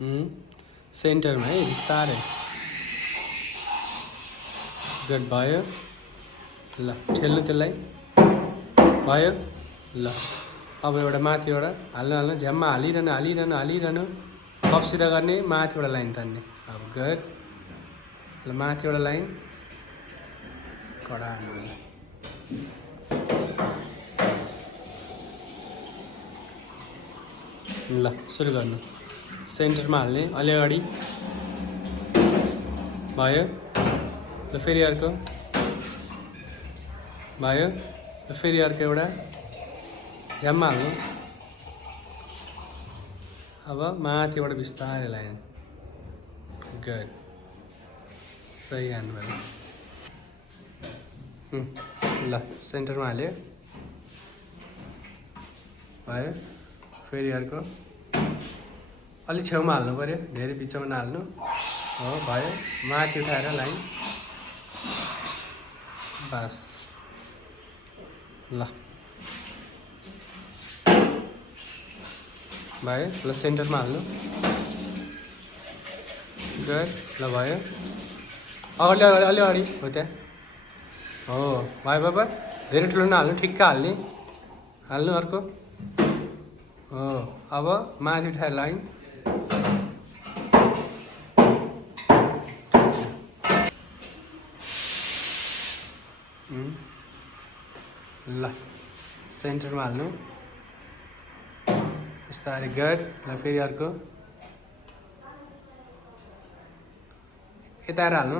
सेन्टरमा है बिस्तारै गुड भयो ल ठेल्नु त्यसलाई भयो ल अब एउटा माथिबाट हाल्नु झ्याममा हालिरहनु कप सिधा गर्ने माथिबाट लाइन तान्ने अब गुड ल माथिबाट लाइन कडा हाल्नु ल सुरु गर्नु सेन्टरमा हाल्ने अलि अगाडि भयो ल फेरि अर्को भयो ल फेरि अर्को एउटा झ्याममा हाल्नु अब माथिबाट बिस्तारै लाइन गुड सही हान्नुभयो ल सेन्टरमा हाल्यो भयो फेरि अर्को अलि छेउमा हाल्नु पऱ्यो धेरै बिचमा नहाल्नु हो भयो माथि उठाएर लाइन बस ल भयो ल सेन्टरमा हाल्नु गुड ल भयो अलि अगाडि हो त्यहाँ हो भयो बाबा धेरै ठुलो नहाल्नु ठिक्क हाल्नु अर्को हो अब माथि उठाएर लाइन ल सेन्टरमा हाल्नु बिस्तारै गुड ल फेरि अर्को यता आएर हाल्नु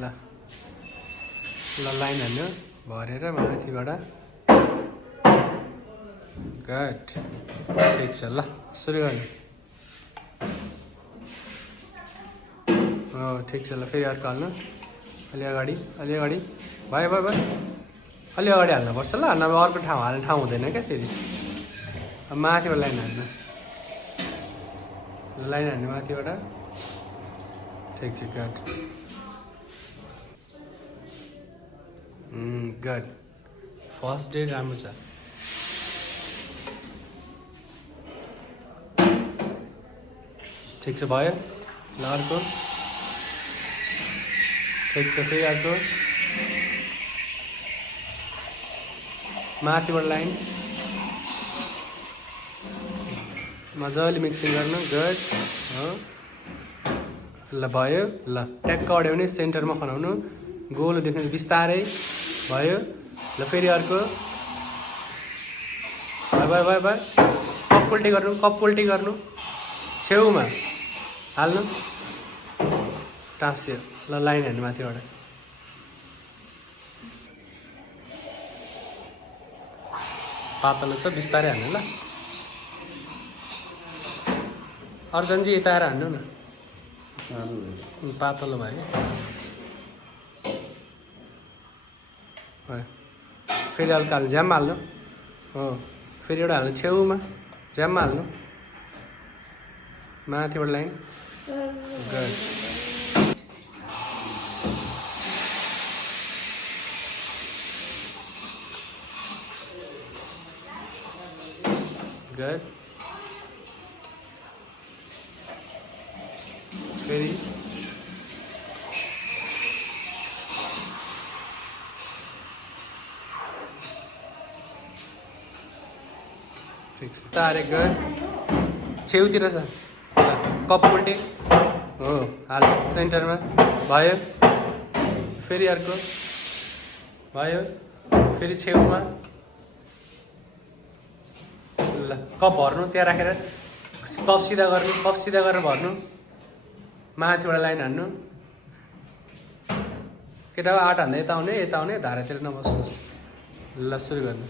ल लाइन हाल्नु भरेर माथिबाट गुड ठिक छ ल सुरु गर्नु हो ठिक छ ल फेरि अर्को हाल्नु अलि अगाडि भयो अलि अगाडि हाल्नुपर्छ ल नभए अर्को ठाउँ हाल्ने ठाउँ हुँदैन क्या फेरि अब माथिबाट लाइन हाल्नु माथिबाट ठिक छ गुड गुड फर्स्ट डे राम्रो छ ठिक छ भयो ल अर्को ठिक छ फेरि अर्को माथिबाट लाइन मजाले मिक्सिङ गर्नु गुड हो ल भयो ल ट्याक्क अड्याउने सेन्टरमा खनाउनु गोलो देख्नु बिस्तारै भयो ल फेरि अर्को भयो कप उल्टी गर्नु छेउमा हाल्नु टाँस्यो ल लाइन हाल्नु माथिबाट पातलो छ बिस्तारै हाल्नु ल अर्जनजी यता आएर हान्नु न पातलो भयो फेरि हल्का हाल्नु झ्याममा हाल्नु हो फेरि एउटा हाल्नु छेउमा झ्याममा हाल्नु माथिबाट लाइन गुड गुड फेरि तारे गुड छेउतिर छ कप उल्टे हो हाल सेन्टरमा भयो फेरि अर्को भयो फेरि छेउमा ल कप भर्नु त्यहाँ राखेर कप सिधा गरेर भर्नु माथिबाट लाइन हान्नु केटा आँट हान्दा यता आउने धारातिर नबस्नुहोस् ल सुरु गर्नु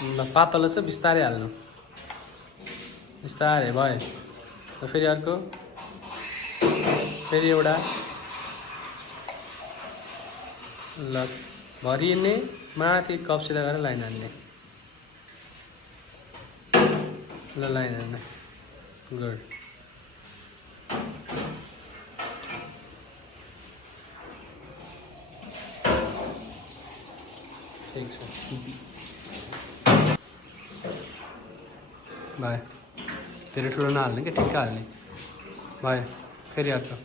ल पातलो छ बिस्तारै हाल्नु बिस्तारै भयो र फेरि अर्को फेरि एउटा ल भरिने माथि कप सिधा गरेर लाइन हान्ने ल लाइन हान्ने गुड ठिक छ भयो धेरै ठुलो नहाल्ने कि ठिक्क हाल्ने भयो फेरि अर्को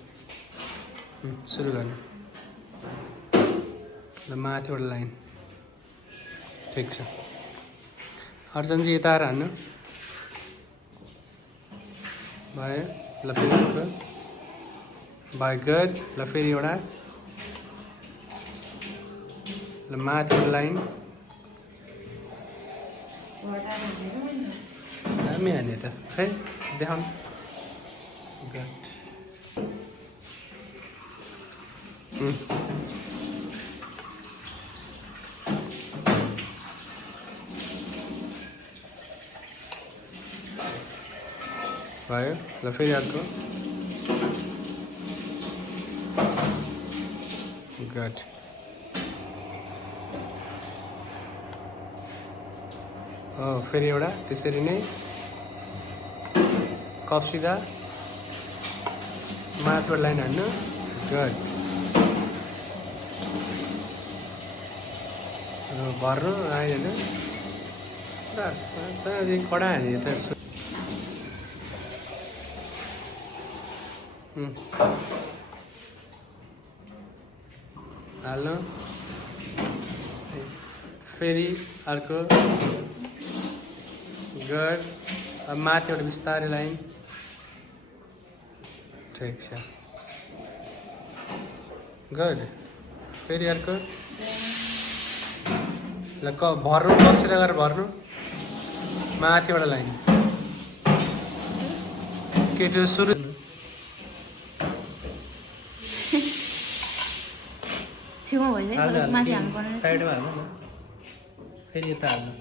सुरु गर्नु ल माथिबाट लाइन ठिक छ अर्चनजी यता आएर हान्नु भयो ल फेरि अर्को भयो गुड ल फेरि एउटा ल माथिबाट लाइन दामी हाने त खै देखाउनु गुड भयो ल फेरि अर्को गुड हो फेरि एउटा त्यसरी नै कप सिधा माथिबाट लाइन हान्नु गुड भर्नु आएन पुरा साँच्चै कडा हाने त हाल्नु फेरि अर्को गुड अब माथिबाट बिस्तारै लाइन ठिक छ गुड फेरि अर्को ल भर्नु कप्सिदा गरेर भर्नु माथिबाट लाइन केटो सुरु छेउमा भइसक्यो माथि हाल्नु पर्ने साइडमा हाल्नु न फेरि यता हाल्नु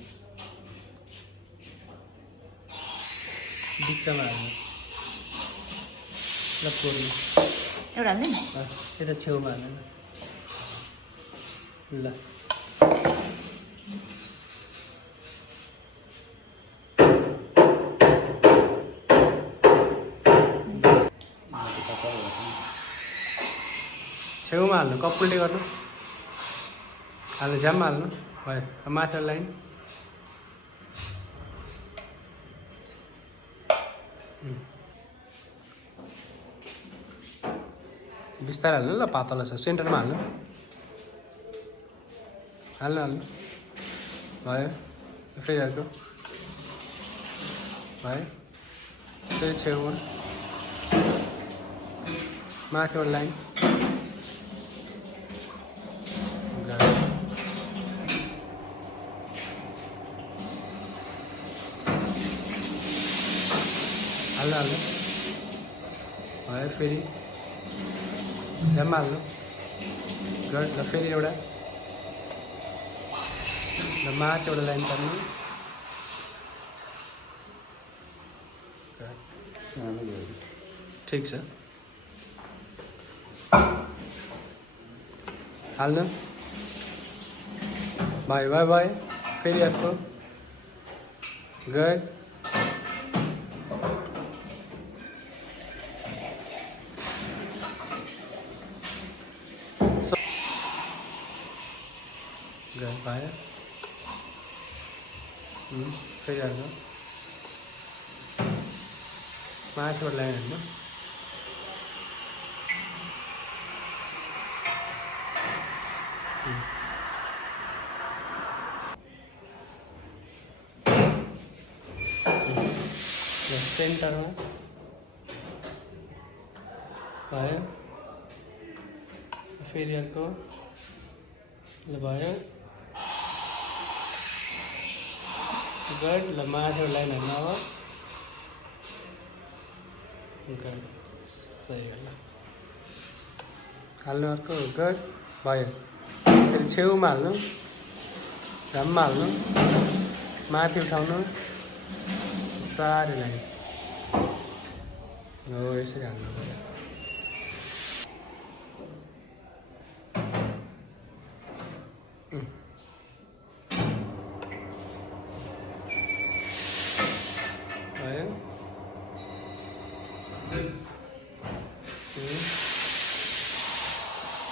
बिचमा हाल्नु ल कोर्नु एउटा हाल्ने यता छेउमा हाल्नु ल छेउमा हाल्नु कप उल्टे गर्नु हाल्नु झ्याममा हाल्नु भयो माथिबाट लाइन बिस्तारै हाल्नु ल पातलो छ सेन्टरमा हाल्नु हाल्नु हाल्नु भयो फेरि अर्को भयो फेरि छेउमा माथिबाट लाइन हाल्नु हाल्नु भयो फेरि झ्याममा हाल्नु गुड ल फेरि एउटा ल माथिबाट लाइन पर्नु ठिक छ हाल्नु भयो भयो भयो फेरि अर्को गुड गुड भयो फेरि अर्को माथिबाट लाइन हाल्नु सेन्टरमा भयो फेरि अर्को ल भयो गुड ल माथिबाट लाइन हाल्नु अब गुड सही गल्ल हाल्नु अर्को गुड भयो फेरि छेउमा हाल्नु झ्याममा हाल्नु माथि उठाउनु बिस्तारै लाइन हो यसरी हाल्नु पऱ्यो भयो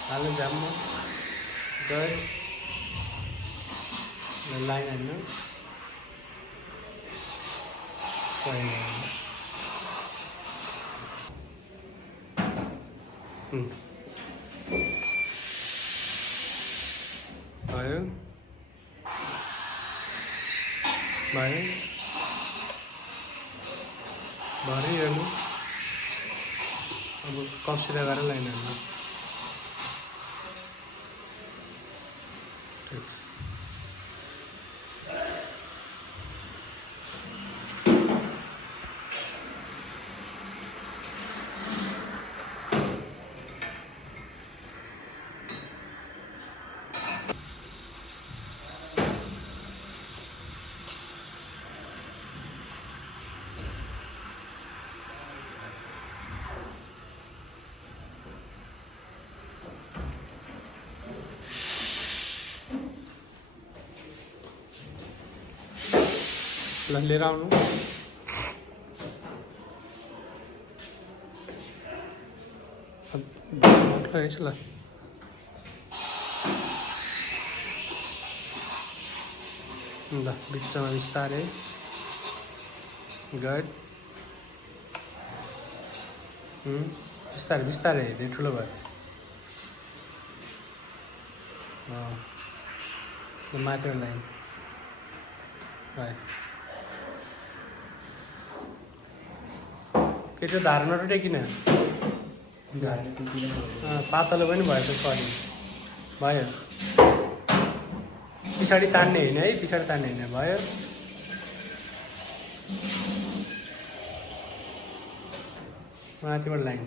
हाल्नु झ्याममा गुड लाइन हाल्नु भयो भयो भरे हेर्नु अब कप्सिएर गरेर लाइन हाल्नु ठिक छ ल लिएर आउनु रहेछ ल बिचमा बिस्तारै गुड बिस्तारै बिस्तारै धेरै ठुलो भयो माथिबाट लाइन भयो के त्यो धारा नटुटे किन पातलो पनि भयो त सरी भयो पछाडि तान्ने होइन है पछाडि तान्ने होइन भयो माथिबाट लाइन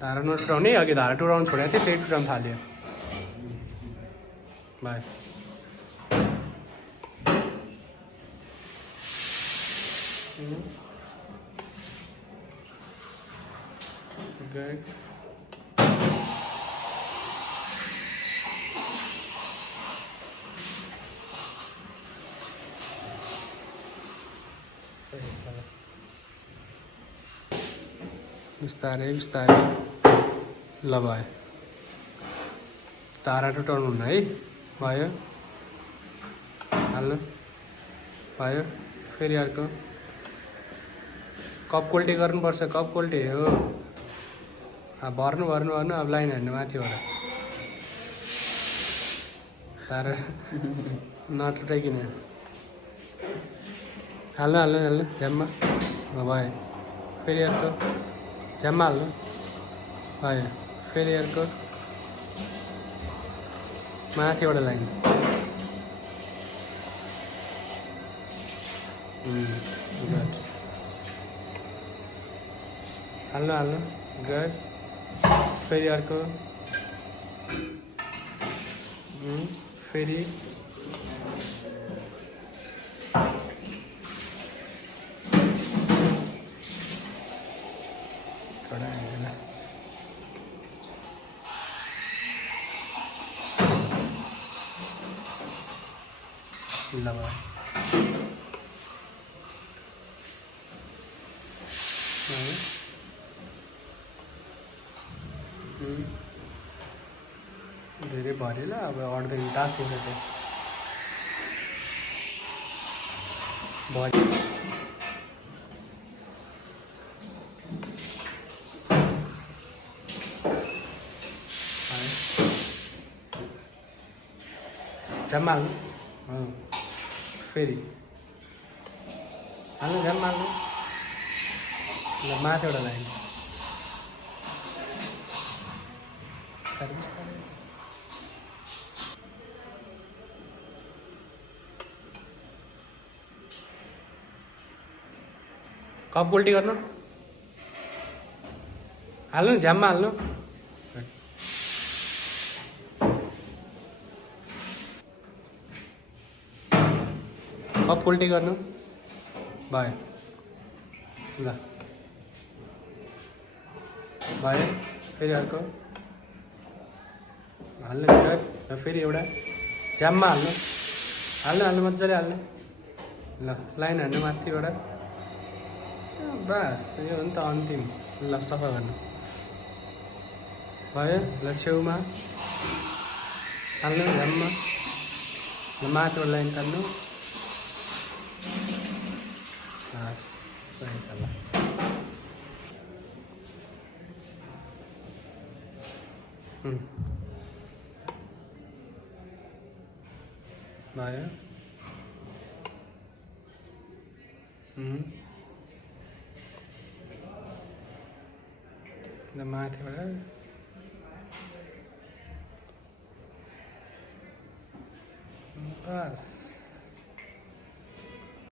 धारा नटुटाउने अघि धारा टुटाउनु छोडेको थियो त्यही टुटाउनु थाल्यो भयो Good. बिस्तारै बिस्तारै ल भयो तारा टुटाउनु हुन्न है भयो हाल्नु भयो फेरि अर्को कप कोल्टी गर्नुपर्छ कप कोल्टी हो भर्नु भर्नु भर्नु अब लाइन हान्नु माथिबाट तारा नटुटाइकन हाल्नु हाल्नु हाल्नु झ्याममा भयो फेरि अर्को झ्याममा हाल्नु भयो फेरि अर्को माथिबाट लाइन गुड हाल्नु हाल्नु गुड फेरि अर्को फेरि ल धेरै भरेन अब अड्दैन टाँसेर चाहिँ भयो झ्याममा हाल्नु फेरि हाल्नु झ्याममा हाल्नु ल माथिबाट लाइन बिस्तारै कप उल्टी गर्नु हाल्नु झ्याममा हाल्नु कप उल्टी गर्नु भयो ल भयो फेरि अर्को हाल्नु र फेरि एउटा झ्याममा हाल्नु हाल्नु हाल्नु मजाले हाल्नु ल लाइन हाल्नु माथिबाट बस यो हो नि त अन्तिम ल सफा गर्नु भयो ल छेउमा हाल्नु झ्याममा ल माथिबाट लाइन तान्नु बस माशाल्लाह भयो माथिबाट बस